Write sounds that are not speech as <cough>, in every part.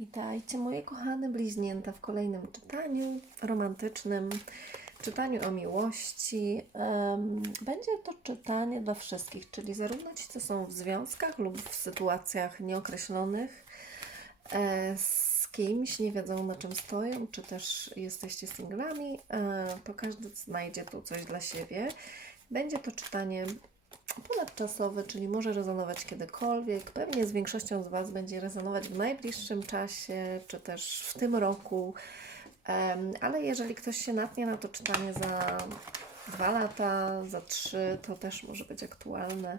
Witajcie moje kochane bliźnięta w kolejnym czytaniu romantycznym, czytaniu o miłości. Będzie to czytanie dla wszystkich, czyli zarówno ci, co są w związkach lub w sytuacjach nieokreślonych e, z kimś, nie wiedzą na czym stoją, czy też jesteście singlami, e, to każdy znajdzie tu coś dla siebie. Będzie to czytanie ponadczasowe, czyli może rezonować kiedykolwiek. Pewnie z większością z Was będzie rezonować w najbliższym czasie, czy też w tym roku. Ale jeżeli ktoś się natnie na to czytanie za dwa lata, za trzy, to też może być aktualne.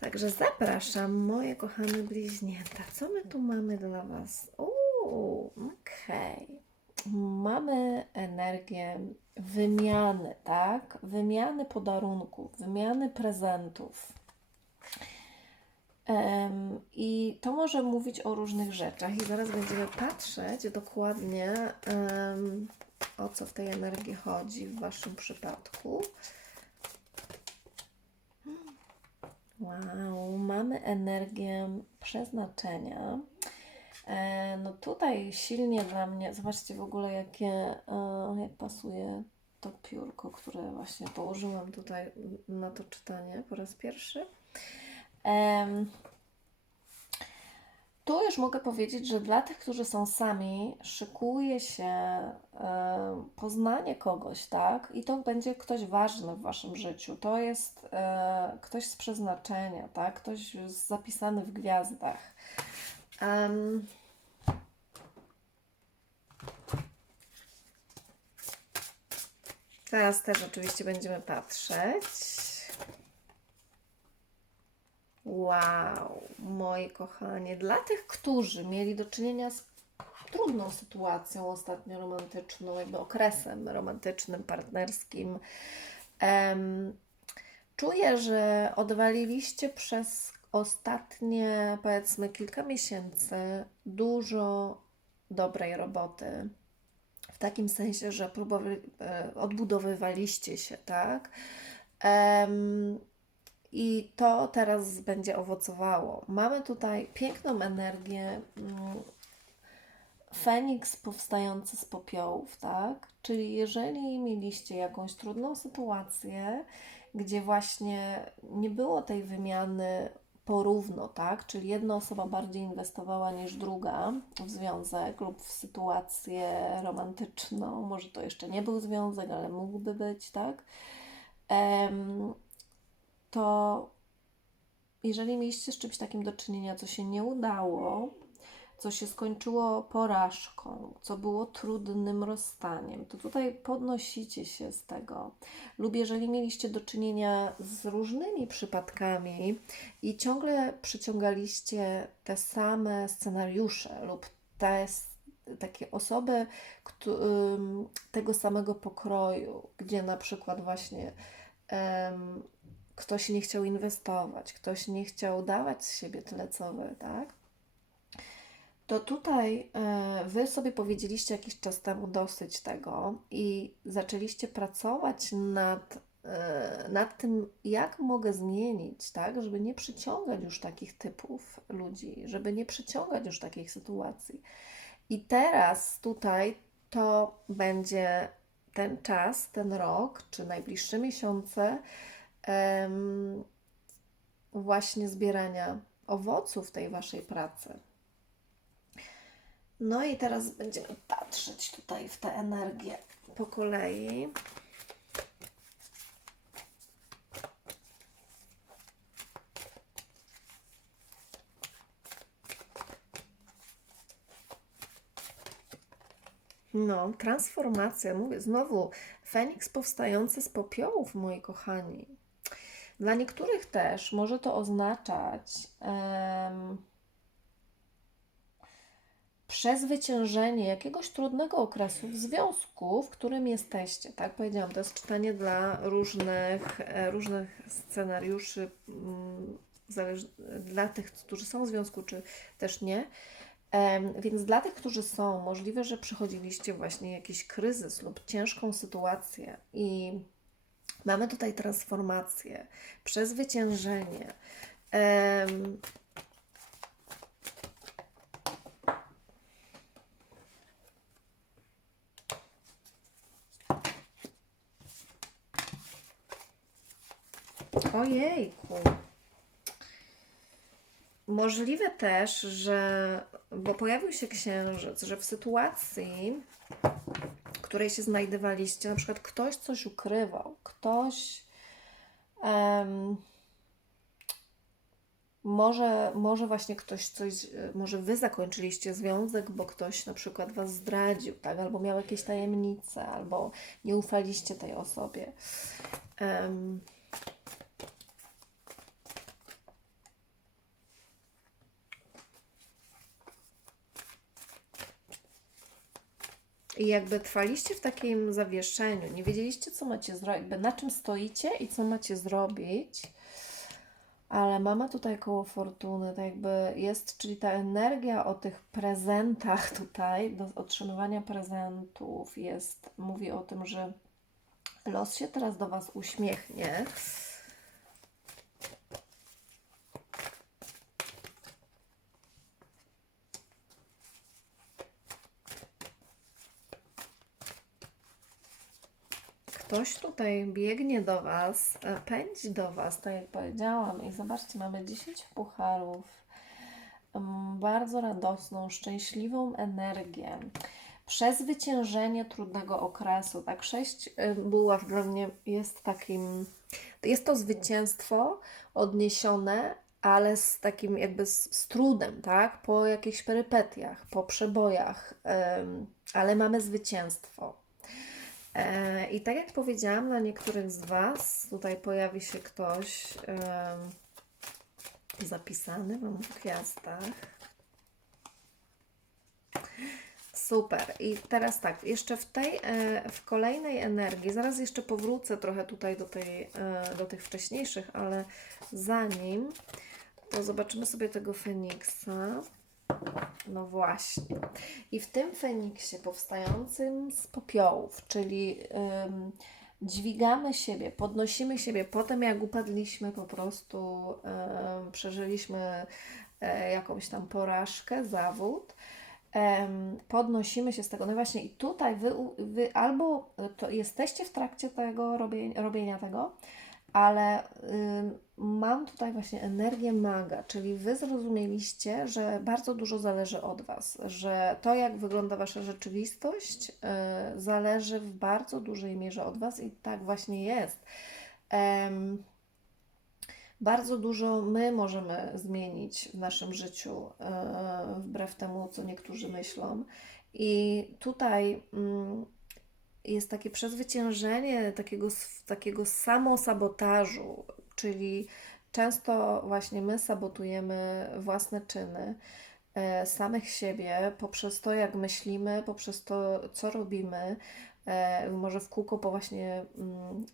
Także zapraszam, moje kochane bliźnięta. Co my tu mamy dla Was? Uuu, okej. Mamy energię wymiany, tak? Wymiany podarunków, wymiany prezentów. Em, I to może mówić o różnych rzeczach, i zaraz będziemy patrzeć dokładnie, em, o co w tej energii chodzi w Waszym przypadku. Wow, mamy energię przeznaczenia. E, No tutaj silnie dla mnie, zobaczcie w ogóle jakie, e, jak pasuje to piórko, które właśnie położyłam tutaj na to czytanie po raz pierwszy. Em, Tu już mogę powiedzieć, że dla tych, którzy są sami, szykuje się e, poznanie kogoś, tak? I to będzie ktoś ważny w waszym życiu. To jest e, ktoś z przeznaczenia, tak? Ktoś zapisany w gwiazdach. Em, Teraz też oczywiście będziemy patrzeć. Wow, moi kochani, dla tych, którzy mieli do czynienia z trudną sytuacją ostatnio romantyczną, jakby okresem romantycznym, partnerskim, em, czuję, że odwaliliście przez ostatnie, powiedzmy, kilka miesięcy dużo dobrej roboty. W takim sensie, że próbowali, e, odbudowywaliście się, tak? Em, i to teraz będzie owocowało. Mamy tutaj piękną energię. mm, Feniks powstający z popiołów, tak? Czyli jeżeli mieliście jakąś trudną sytuację, gdzie właśnie nie było tej wymiany porówno, tak? Czyli jedna osoba bardziej inwestowała niż druga w związek lub w sytuację romantyczną, może to jeszcze nie był związek, ale mógłby być, tak? To jeżeli mieliście z czymś takim do czynienia, co się nie udało, co się skończyło porażką, co było trudnym rozstaniem, to tutaj podnosicie się z tego. Lub jeżeli mieliście do czynienia z różnymi przypadkami i ciągle przyciągaliście te same scenariusze lub te takie osoby ym, tego samego pokroju, gdzie na przykład właśnie em, ktoś nie chciał inwestować, ktoś nie chciał dawać z siebie tyle co wy, tak? To tutaj e, wy sobie powiedzieliście jakiś czas temu dosyć tego i zaczęliście pracować nad, e, nad tym, jak mogę zmienić, tak, żeby nie przyciągać już takich typów ludzi, żeby nie przyciągać już takich sytuacji. I teraz tutaj to będzie ten czas, ten rok, czy najbliższe miesiące właśnie zbierania owoców tej waszej pracy. No i teraz będziemy patrzeć tutaj w tę energię po kolei. No, transformacja, mówię znowu, Feniks powstający z popiołów, moi kochani. Dla niektórych też może to oznaczać em, przezwyciężenie jakiegoś trudnego okresu w związku, w którym jesteście. Tak powiedziałam, to jest czytanie dla różnych, e, różnych scenariuszy, mm, dla tych, którzy są w związku, czy też nie. Więc dla tych, którzy są, możliwe, że przechodziliście właśnie jakiś kryzys lub ciężką sytuację i mamy tutaj transformację, przezwyciężenie. Ojejku. Możliwe też, że, bo pojawił się księżyc, że w sytuacji, w której się znajdowaliście, na przykład ktoś coś ukrywał, ktoś em, może, może właśnie ktoś coś, może wy zakończyliście związek, bo ktoś na przykład was zdradził, tak? Albo miał jakieś tajemnice, albo nie ufaliście tej osobie. Em, I jakby trwaliście w takim zawieszeniu, nie wiedzieliście, co macie zrobić, na czym stoicie i co macie zrobić, ale mamy tutaj koło fortuny, tak jakby jest, czyli ta energia o tych prezentach tutaj, do otrzymywania prezentów jest, mówi o tym, że los się teraz do Was uśmiechnie. Ktoś tutaj biegnie do Was, e, pędzi do Was, tak jak powiedziałam. I zobaczcie, mamy 10 pucharów. Mm, Bardzo radosną, szczęśliwą energię. Przezwyciężenie trudnego okresu. Tak, sześć y, buław dla mnie jest takim. Jest to zwycięstwo odniesione, ale z takim jakby z, z trudem, tak? Po jakichś perypetiach, po przebojach, ale mamy zwycięstwo. E, I tak jak powiedziałam, dla niektórych z Was tutaj pojawi się ktoś zapisany, mam w gwiazdach. Super. I teraz tak, jeszcze w tej, e, w kolejnej energii, zaraz jeszcze powrócę trochę tutaj do, tej, e, do tych wcześniejszych, ale zanim, to zobaczymy sobie tego Feniksa. No właśnie. I w tym Feniksie powstającym z popiołów, czyli ym, dźwigamy siebie, podnosimy siebie po tym, jak upadliśmy, po prostu ym, przeżyliśmy e, jakąś tam porażkę, zawód. podnosimy się z tego. No właśnie, i tutaj wy, wy albo to jesteście w trakcie tego robienia, robienia tego, ale ym, mam tutaj właśnie energię maga, czyli wy zrozumieliście, że bardzo dużo zależy od was, że to, jak wygląda wasza rzeczywistość, y, zależy w bardzo dużej mierze od was i tak właśnie jest. Bardzo dużo my możemy zmienić w naszym życiu, y, wbrew temu, co niektórzy myślą. I tutaj mm, jest takie przezwyciężenie takiego, takiego samosabotażu, czyli często właśnie my sabotujemy własne czyny, e, samych siebie poprzez to, jak myślimy, poprzez to, co robimy. E, może w kółko po właśnie mm,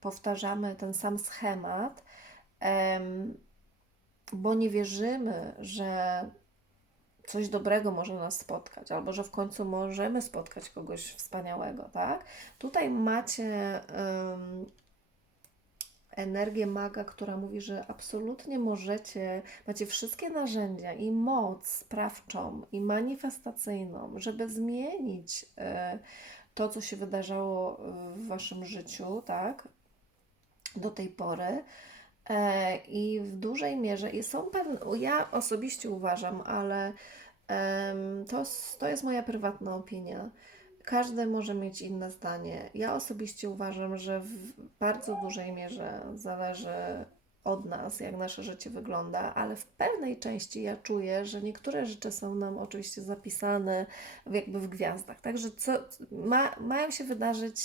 powtarzamy ten sam schemat, em, bo nie wierzymy, że coś dobrego może nas spotkać, albo że w końcu możemy spotkać kogoś wspaniałego, tak? Tutaj macie em, energię maga, która mówi, że absolutnie możecie, macie wszystkie narzędzia i moc sprawczą i manifestacyjną, żeby zmienić e, to, co się wydarzało w waszym życiu, tak? Do tej pory. E, I w dużej mierze, i są pewne, ja osobiście uważam, ale to, to jest moja prywatna opinia. Każdy może mieć inne zdanie. Ja osobiście uważam, że w bardzo dużej mierze zależy od nas, jak nasze życie wygląda, ale w pewnej części ja czuję, że niektóre rzeczy są nam oczywiście zapisane jakby w gwiazdach. Także co, ma, mają się wydarzyć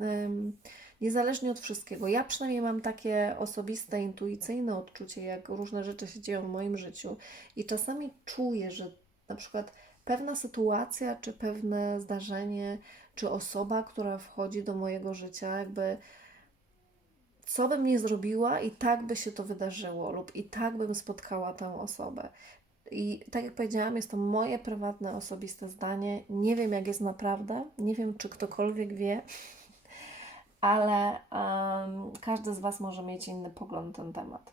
em, niezależnie od wszystkiego. Ja przynajmniej mam takie osobiste, intuicyjne odczucie, jak różne rzeczy się dzieją w moim życiu i czasami czuję, że na przykład pewna sytuacja, czy pewne zdarzenie, czy osoba, która wchodzi do mojego życia, jakby co bym nie zrobiła, i tak by się to wydarzyło, lub i tak bym spotkała tę osobę. I tak jak powiedziałam, jest to moje prywatne, osobiste zdanie. Nie wiem, jak jest naprawdę, nie wiem, czy ktokolwiek wie, ale em, każdy z Was może mieć inny pogląd na ten temat.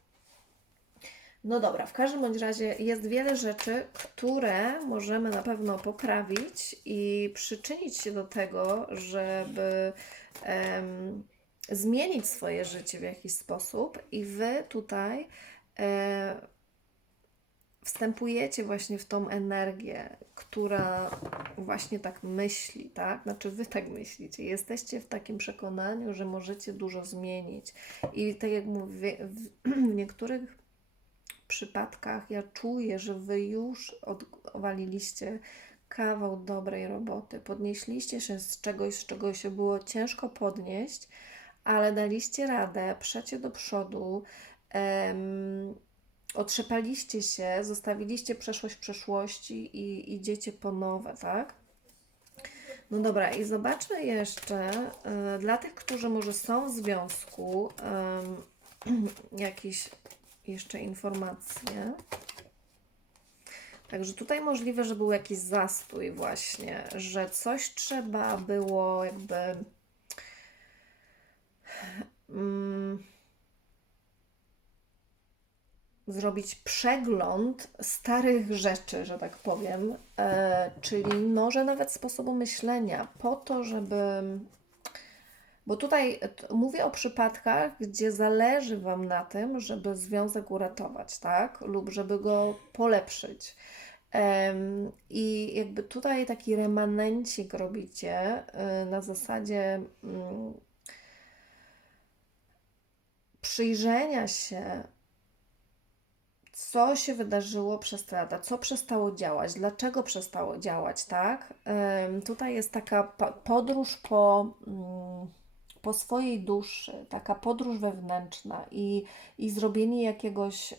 No dobra, w każdym bądź razie jest wiele rzeczy, które możemy na pewno poprawić i przyczynić się do tego, żeby em, zmienić swoje życie w jakiś sposób, i wy tutaj e, wstępujecie właśnie w tą energię, która właśnie tak myśli, tak? Znaczy wy tak myślicie. Jesteście w takim przekonaniu, że możecie dużo zmienić. I tak jak mówię, <clears throat> w, niektórych przypadkach ja czuję, że wy już odwaliliście kawał dobrej roboty. Podnieśliście się z czegoś, z czego się było ciężko podnieść, ale daliście radę, przecie do przodu. Otrzepaliście się, zostawiliście przeszłość w przeszłości i idziecie po nowe, tak? No dobra, i zobaczmy jeszcze y, dla tych, którzy może są w związku, y, <clears throat> jakieś jeszcze informacje. Także tutaj możliwe, że był jakiś zastój właśnie, że coś trzeba było jakby mm, zrobić przegląd starych rzeczy, że tak powiem, e, czyli może nawet sposobu myślenia, po to, żeby. Bo tutaj mówię o przypadkach, gdzie zależy Wam na tym, żeby związek uratować, tak? Lub żeby go polepszyć. I jakby tutaj taki remanencik robicie e, na zasadzie mm, przyjrzenia się co się wydarzyło przez te lata, co przestało działać, dlaczego przestało działać, tak? Tutaj jest taka podróż po, mm, po swojej duszy, taka podróż wewnętrzna i, i zrobienie jakiegoś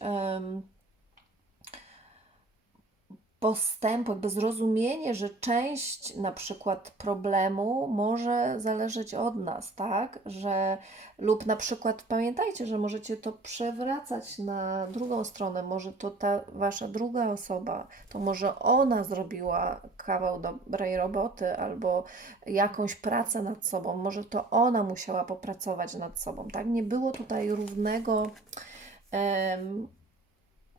postępu, jakby zrozumienie, że część na przykład problemu może zależeć od nas, tak? Że lub na przykład pamiętajcie, że możecie to przewracać na drugą stronę, może to ta wasza druga osoba, to może ona zrobiła kawał dobrej roboty albo jakąś pracę nad sobą, może to ona musiała popracować nad sobą, tak? Nie było tutaj równego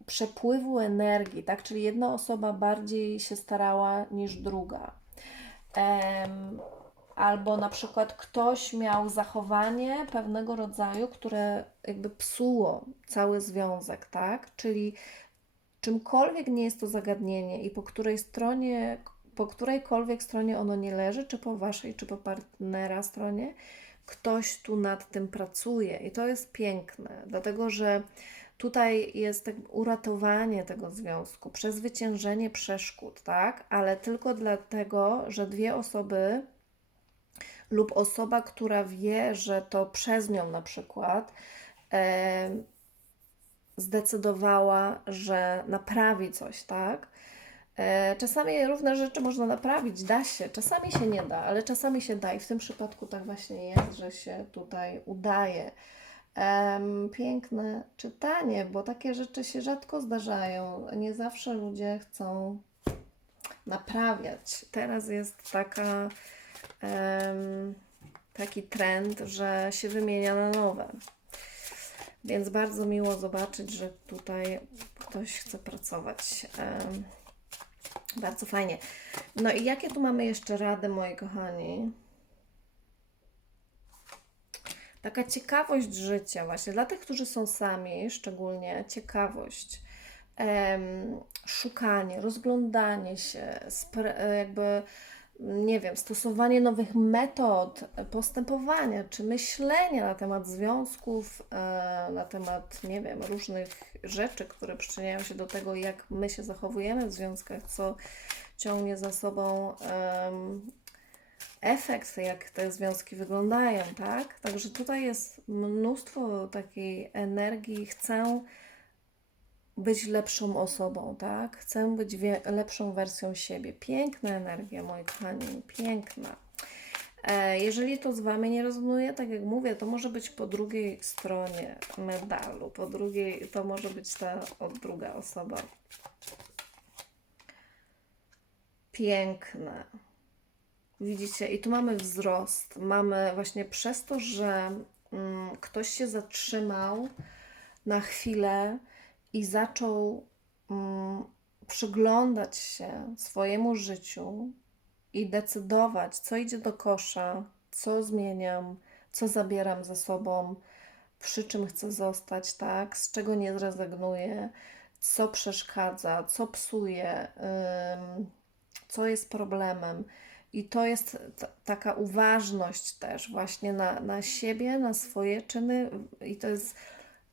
przepływu energii, tak? Czyli jedna osoba bardziej się starała niż druga. Um, albo na przykład ktoś miał zachowanie pewnego rodzaju, które jakby psuło cały związek, tak? Czyli czymkolwiek nie jest to zagadnienie i po której stronie, po którejkolwiek stronie ono nie leży, czy po waszej, czy po partnera stronie, ktoś tu nad tym pracuje i to jest piękne, dlatego że Tutaj jest tak uratowanie tego związku, przezwyciężenie przeszkód, tak? Ale tylko dlatego, że dwie osoby lub osoba, która wie, że to przez nią na przykład e, zdecydowała, że naprawi coś, tak? E, czasami równe rzeczy można naprawić, da się, czasami się nie da, ale czasami się da i w tym przypadku tak właśnie jest, że się tutaj udaje piękne czytanie, bo takie rzeczy się rzadko zdarzają. Nie zawsze ludzie chcą naprawiać. Teraz jest taka, taki trend, że się wymienia na nowe. Więc bardzo miło zobaczyć, że tutaj ktoś chce pracować. Bardzo fajnie. No i jakie tu mamy jeszcze rady, moi kochani? Taka ciekawość życia, właśnie dla tych, którzy są sami, szczególnie ciekawość, em, szukanie, rozglądanie się, jakby nie wiem, stosowanie nowych metod postępowania czy myślenia na temat związków, e, na temat, nie wiem, różnych rzeczy, które przyczyniają się do tego, jak my się zachowujemy w związkach, co ciągnie za sobą efekt, jak te związki wyglądają, tak? Także tutaj jest mnóstwo takiej energii. Chcę być lepszą osobą, tak? Chcę być lepszą wersją siebie. Piękna energia, moi kochani, piękna. E, jeżeli to z Wami nie rezonuje, tak jak mówię, to może być po drugiej stronie medalu. Po drugiej, to może być ta od druga osoba. Piękne. Widzicie, i tu mamy wzrost. Mamy właśnie przez to, że mm, ktoś się zatrzymał na chwilę i zaczął mm, przyglądać się swojemu życiu i decydować, co idzie do kosza, co zmieniam, co zabieram ze sobą, przy czym chcę zostać, tak, z czego nie zrezygnuję, co przeszkadza, co psuje, ym, co jest problemem. I to jest taka uważność też właśnie na, na siebie, na swoje czyny, i to jest,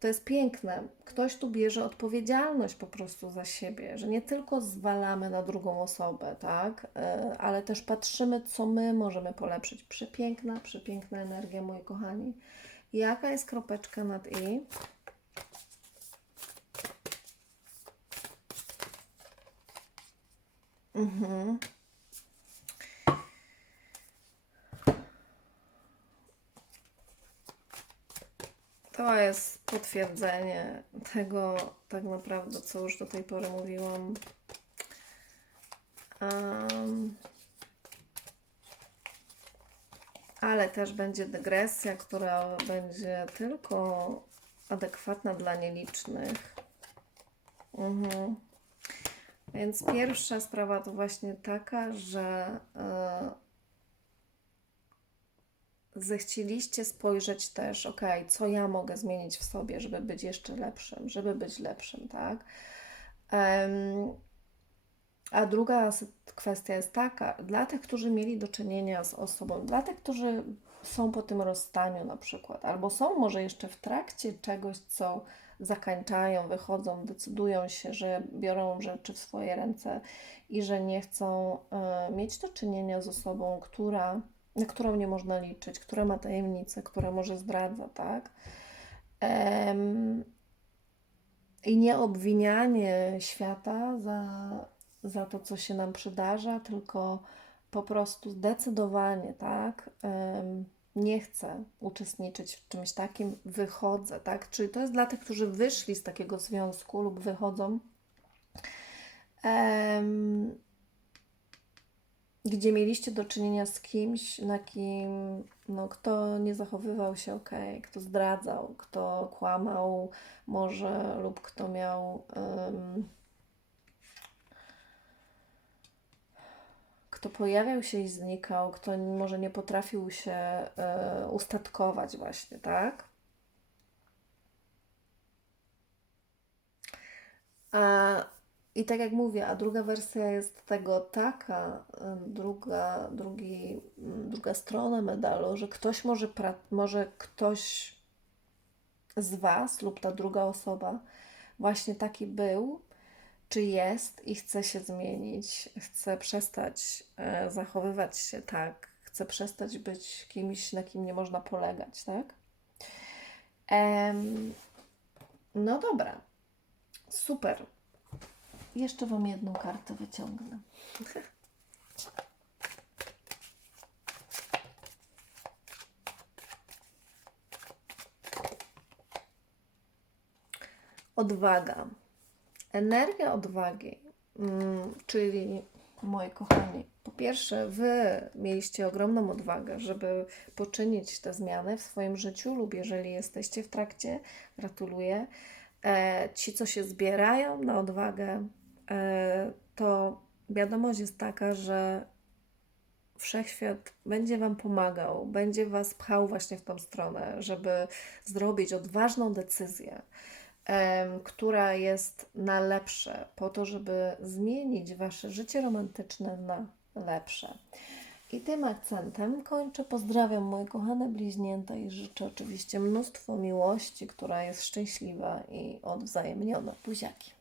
to jest piękne. Ktoś tu bierze odpowiedzialność po prostu za siebie, że nie tylko zwalamy na drugą osobę, tak, Y, ale też patrzymy, co my możemy polepszyć. Przepiękna, przepiękna energia, moi kochani. Jaka jest kropeczka nad i? Mhm. To jest potwierdzenie tego, tak naprawdę, co już do tej pory mówiłam. Em, ale też będzie dygresja, która będzie tylko adekwatna dla nielicznych. Mhm. Więc pierwsza sprawa to właśnie taka, że e, zechcieliście spojrzeć też, ok, co ja mogę zmienić w sobie, żeby być jeszcze lepszym, żeby być lepszym, tak? Em, a druga kwestia jest taka, dla tych, którzy mieli do czynienia z osobą, dla tych, którzy są po tym rozstaniu na przykład, albo są może jeszcze w trakcie czegoś, co zakańczają, wychodzą, decydują się, że biorą rzeczy w swoje ręce i że nie chcą e, mieć do czynienia z osobą, która, na którą nie można liczyć, która ma tajemnicę, która może zdradza, tak? Em, I nie obwinianie świata za, za to, co się nam przydarza, tylko po prostu zdecydowanie, tak? Em, nie chcę uczestniczyć w czymś takim, wychodzę, tak? Czyli to jest dla tych, którzy wyszli z takiego związku lub wychodzą, em, gdzie mieliście do czynienia z kimś, na kim, no, kto nie zachowywał się ok, kto zdradzał, kto kłamał może lub kto miał em, kto pojawiał się i znikał, kto może nie potrafił się e, ustatkować właśnie, tak? A, I tak jak mówię, a druga wersja jest tego taka, druga, drugi, m, druga strona medalu, że ktoś może, pra, może ktoś z Was lub ta druga osoba właśnie taki był, czy jest i chce się zmienić, chce przestać e, zachowywać się tak, chce przestać być kimś, na kim nie można polegać, tak? Em, no dobra, super. Jeszcze Wam jedną kartę wyciągnę. Odwaga. Energia odwagi, mm, czyli moi kochani, po pierwsze, Wy mieliście ogromną odwagę, żeby poczynić te zmiany w swoim życiu, lub jeżeli jesteście w trakcie, gratuluję. E, ci, co się zbierają na odwagę, to wiadomość jest taka, że wszechświat będzie Wam pomagał, będzie Was pchał właśnie w tą stronę, żeby zrobić odważną decyzję, która jest na lepsze, po to, żeby zmienić Wasze życie romantyczne na lepsze. I tym akcentem kończę. Pozdrawiam moje kochane bliźnięta i życzę oczywiście mnóstwo miłości, która jest szczęśliwa i odwzajemniona. Buziaki.